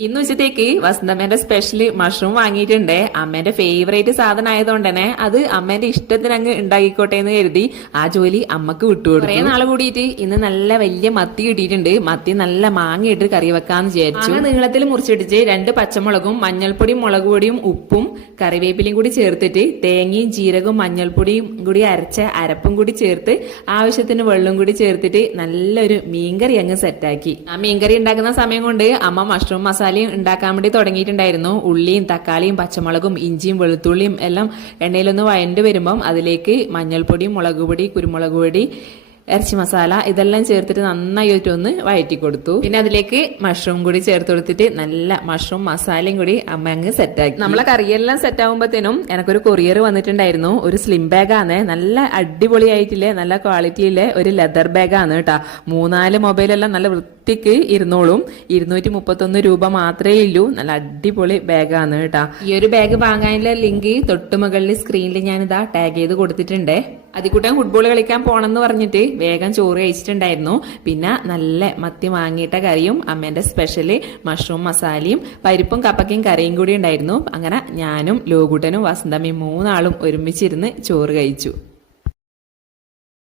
ഇന്ന് ഉച്ചത്തേക്ക് വസന്തമ്മേന്റെ special mushroom വാങ്ങിയിട്ടുണ്ട്. അമ്മേന്റെ ഫേവറേറ്റ് സാധനം ആയതുകൊണ്ട് തന്നെ അത് അമ്മേന്റെ ഇഷ്ടത്തിന് അങ്ങ് ഉണ്ടാക്കിക്കോട്ടെ എന്ന് കരുതി ആ ജോലി അമ്മക്ക് വിട്ടുകൊടുത്തു. കുറെ നാള് കൂടിയിട്ട് ഇന്ന് നല്ല വലിയ മത്തി കിട്ടിയിട്ടുണ്ട്. മത്തി നല്ല മാങ്ങയിട്ട് കറി വെക്കാന്ന് വിചാരിച്ചു. നീളത്തിൽ മുറിച്ചിടിച്ച് 2 പച്ചമുളകും മഞ്ഞൾപ്പൊടിയും മുളക് പൊടിയും ഉപ്പും കറിവേപ്പിലയും കൂടി ചേർത്തിട്ട് തേങ്ങയും ജീരകവും മഞ്ഞൾപ്പൊടിയും കൂടി അരച്ച അരപ്പും കൂടി ചേർത്ത് ആവശ്യത്തിന് വെള്ളം കൂടി ചേർത്തിട്ട് നല്ലൊരു മീൻകറി അങ്ങ് സെറ്റാക്കി. ആ മീൻകറി ഉണ്ടാക്കുന്ന സമയം കൊണ്ട് അമ്മ മഷ്റൂം മസാലയും ഉണ്ടാക്കാൻ വേണ്ടി തുടങ്ങിയിട്ടുണ്ടായിരുന്നു. ഉള്ളിയും തക്കാളിയും പച്ചമുളകും ഇഞ്ചിയും വെളുത്തുള്ളിയും എല്ലാം എണ്ണയിലൊന്ന് വഴണ്ട് വരുമ്പം അതിലേക്ക് മഞ്ഞൾപ്പൊടി മുളക് പൊടി കുരുമുളക് പൊടി ഇറച്ചി മസാല ഇതെല്ലാം ചേർത്തിട്ട് നന്നായിട്ടൊന്ന് വഴറ്റി കൊടുത്തു. പിന്നെ അതിലേക്ക് മഷ്റൂം കൂടി ചേർത്ത് കൊടുത്തിട്ട് നല്ല മഷ്റൂം മസാലയും കൂടി അമ്മ അങ്ങ് സെറ്റാക്കി. നമ്മളെ കറിയെല്ലാം സെറ്റ് ആകുമ്പോഴത്തേനും എനിക്കൊരു കൊറിയർ വന്നിട്ടുണ്ടായിരുന്നു. ഒരു സ്ലിം ബാഗാണ്, നല്ല അടിപൊളിയായിട്ടില്ലേ, നല്ല ക്വാളിറ്റിയിലെ ഒരു ലെതർ ബാഗാണ് കേട്ടാ. 3-4 മൊബൈലെല്ലാം നല്ല വൃത്തിക്ക് ഇരുന്നോളും. 231 രൂപ മാത്രമേ ഉള്ളൂ. നല്ല അടിപൊളി ബാഗാണ് കേട്ടാ. ഈ ഒരു ബാഗ് വാങ്ങാനുള്ള ലിങ്ക് തൊട്ടുമുകളിൽ സ്ക്രീനിൽ ഞാനിതാ ടാഗ് ചെയ്ത് കൊടുത്തിട്ടുണ്ട്. അതിക്കൂട്ടൻ ഫുട്ബോൾ കളിക്കാൻ പോണെന്ന് പറഞ്ഞിട്ട് വേഗം ചോറ് കഴിച്ചിട്ടുണ്ടായിരുന്നു. പിന്നെ നല്ല മത്തി വാങ്ങിയിട്ട കറിയും അമ്മേന്റെ സ്പെഷ്യല് മഷ്റൂം മസാലയും പരിപ്പും കപ്പക്കയും കറിയും കൂടി ഉണ്ടായിരുന്നു. അങ്ങനെ ഞാനും ലോകൂട്ടനും വസന്തമ്മയും 3 ആളും ഒരുമിച്ചിരുന്ന് ചോറ് കഴിച്ചു.